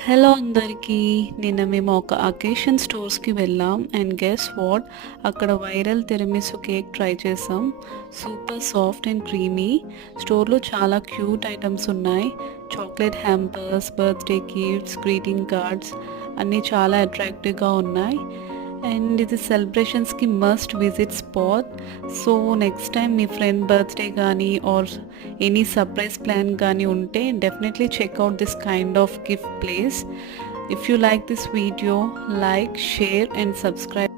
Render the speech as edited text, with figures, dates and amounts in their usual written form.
Hello అందరికీ. నిన్న మేము ఒక అకేషన్ స్టోర్స్కి వెళ్ళాం అండ్ గెస్ వాట్, అక్కడ వైరల్ తిరమిసు కేక్ ట్రై చేసాం. Super soft and creamy. స్టోర్లో చాలా క్యూట్ ఐటమ్స్ ఉన్నాయి. Chocolate hampers, birthday gifts, greeting cards అన్నీ చాలా అట్రాక్టివ్గా ఉన్నాయి. అండ్ ఇది సెలబ్రేషన్స్కి must visit spot. So next time మీ ఫ్రెండ్ బర్త్డే కానీ ఆర్ ఎనీ సర్ప్రైజ్ ప్లాన్ కానీ ఉంటే definitely checkout this kind of gift place. If you like this video, like, share and subscribe.